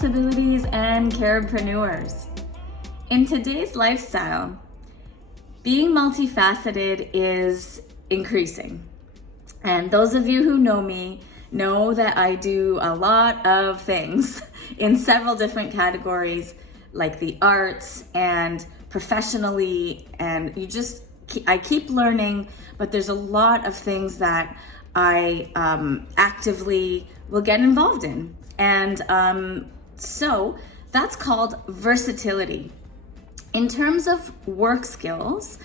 possibilities and carepreneurs. In today's lifestyle, being multifaceted is increasing. And those of you who know me know that I do a lot of things in several different categories, like the arts and professionally, and I keep learning, but there's a lot of things that I actively will get involved in. And so that's called versatility. In terms of work skills,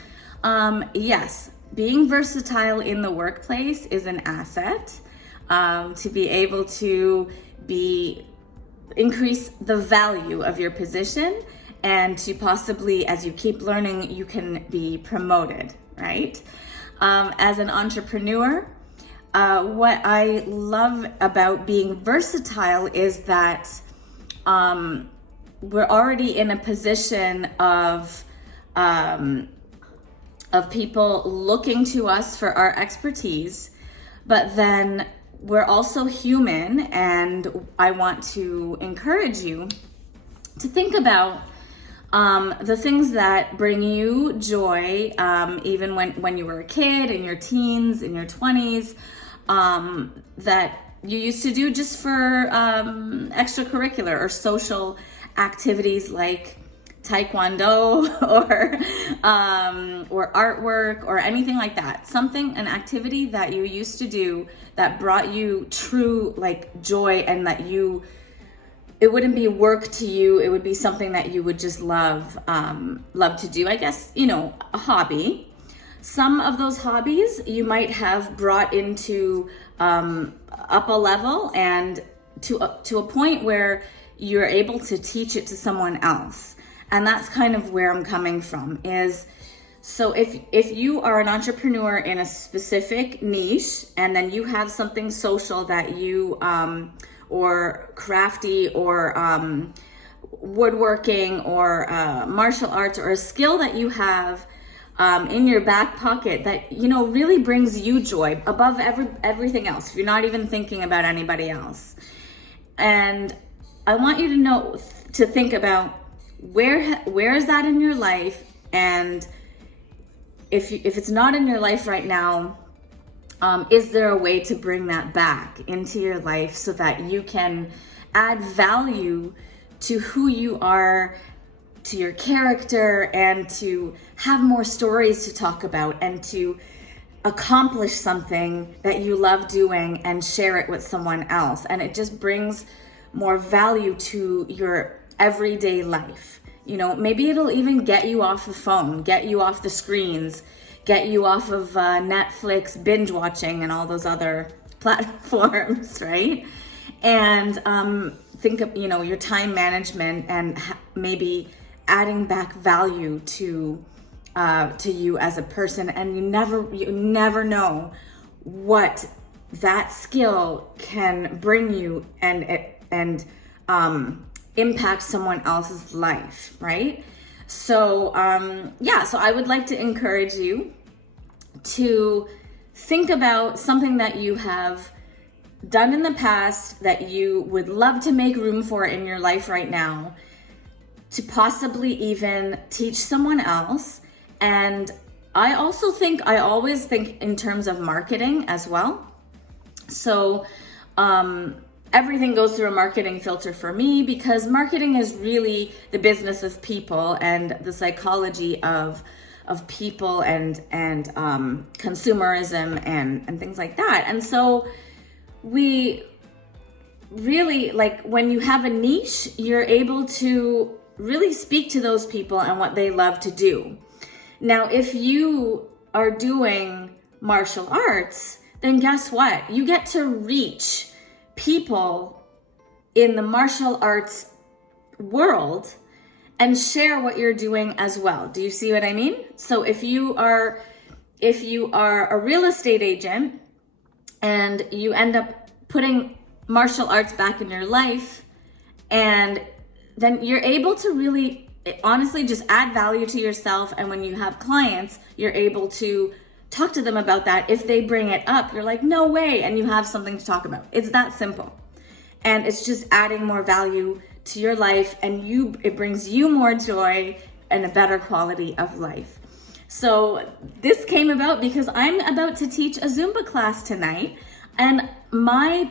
yes, being versatile in the workplace is an asset to be able to increase the value of your position, and to possibly, as you keep learning, you can be promoted, right? As an entrepreneur, what I love about being versatile is that we're already in a position of people looking to us for our expertise, but then we're also human, and I want to encourage you to think about the things that bring you joy, even when you were a kid, in your teens, in your 20s, that you used to do just for extracurricular or social activities like taekwondo or artwork or anything like that. An activity that you used to do that brought you true joy, and that it wouldn't be work to you. It would be something that you would just love to do. I guess, a hobby. Some of those hobbies you might have brought into up a level and to a point where you're able to teach it to someone else. And that's kind of where I'm coming from is, so if you are an entrepreneur in a specific niche, and then you have something social that you, or crafty, or woodworking, or martial arts, or a skill that you have in your back pocket that, really brings you joy above everything else, if you're not even thinking about anybody else. And I want you to think about where is that in your life, and if it's not in your life right now, is there a way to bring that back into your life so that you can add value to who you are, to your character, and to have more stories to talk about, and to accomplish something that you love doing and share it with someone else. And it just brings more value to your everyday life. Maybe it'll even get you off the phone, get you off the screens, get you off of Netflix binge watching and all those other platforms, right? And think of your time management, and maybe adding back value to you as a person. And you never know what that skill can bring you and impact someone else's life, right? So so I would like to encourage you to think about something that you have done in the past that you would love to make room for in your life right now, to possibly even teach someone else. And I always think in terms of marketing as well. So everything goes through a marketing filter for me, because marketing is really the business of people and the psychology of people and consumerism and things like that. And so we really, when you have a niche, you're able to really speak to those people and what they love to do. Now, if you are doing martial arts, then guess what? You get to reach people in the martial arts world and share what you're doing as well. Do you see what I mean? So if you are a real estate agent and you end up putting martial arts back in your life, and then you're able to really honestly just add value to yourself. And when you have clients, you're able to talk to them about that. If they bring it up, you're like, no way, and you have something to talk about. It's that simple. And it's just adding more value to your life, and it brings you more joy and a better quality of life. So this came about because I'm about to teach a Zumba class tonight, and my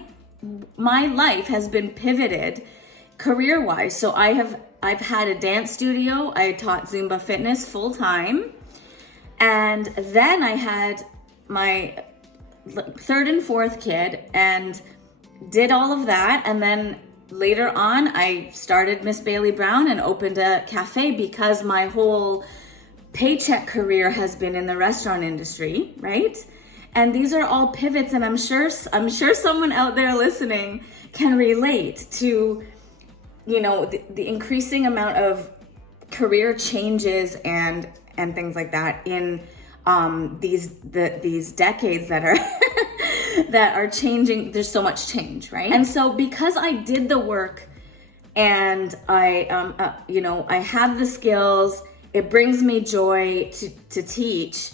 life has been pivoted career-wise. So I've had a dance studio. I taught Zumba fitness full time, and then I had my third and fourth kid and did all of that, and then later on, I started Miss Bailey Brown and opened a cafe because my whole paycheck career has been in the restaurant industry, right? And these are all pivots, and I'm sure someone out there listening can relate to, you know, the increasing amount of career changes and things like that in these decades that are that are changing. There's so much change, right? And so because I did the work and I I have the skills, it brings me joy to teach,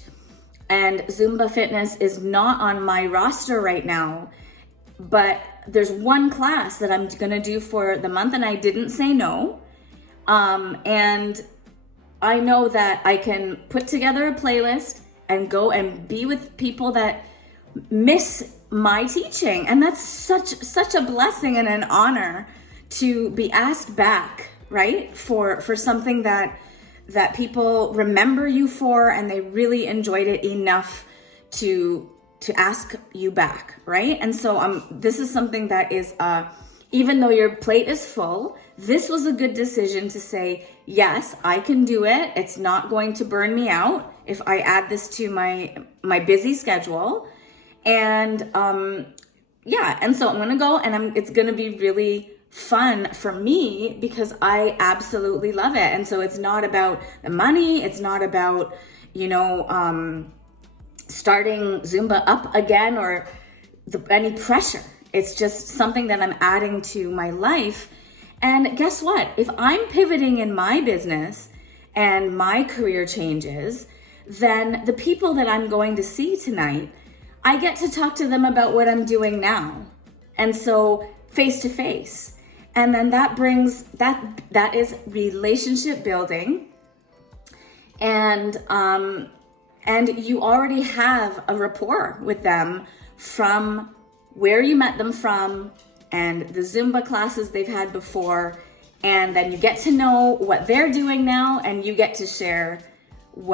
and Zumba fitness is not on my roster right now, but there's one class that I'm gonna do for the month, and I didn't say no. And I know that I can put together a playlist and go and be with people that miss my teaching. And that's such a blessing and an honor to be asked back, right? For something that people remember you for, and they really enjoyed it enough to ask you back, right? And so this is something that is, even though your plate is full, this was a good decision to say, yes, I can do it. It's not going to burn me out if I add this to my busy schedule. And and so I'm gonna go, and it's gonna be really fun for me because I absolutely love it. And so it's not about the money. It's not about, starting Zumba up again or any pressure. It's just something that I'm adding to my life. And guess what? If I'm pivoting in my business and my career changes, then the people that I'm going to see tonight, I get to talk to them about what I'm doing now. And so face to face. And then that brings, that is relationship building. And you already have a rapport with them from where you met them from and the Zumba classes they've had before. And then you get to know what they're doing now, and you get to share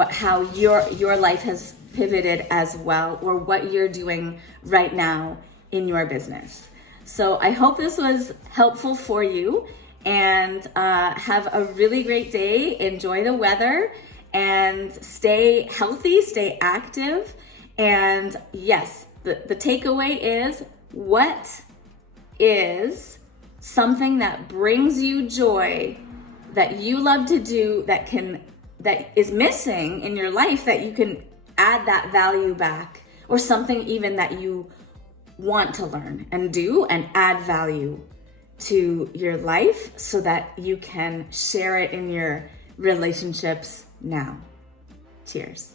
how your life has pivoted as well, or what you're doing right now in your business. So I hope this was helpful for you, and have a really great day. Enjoy the weather and stay healthy, stay active. And yes, the takeaway is, what is something that brings you joy, that you love to do, that is missing in your life, that you can add that value back, or something even that you want to learn and do and add value to your life so that you can share it in your relationships now. Cheers.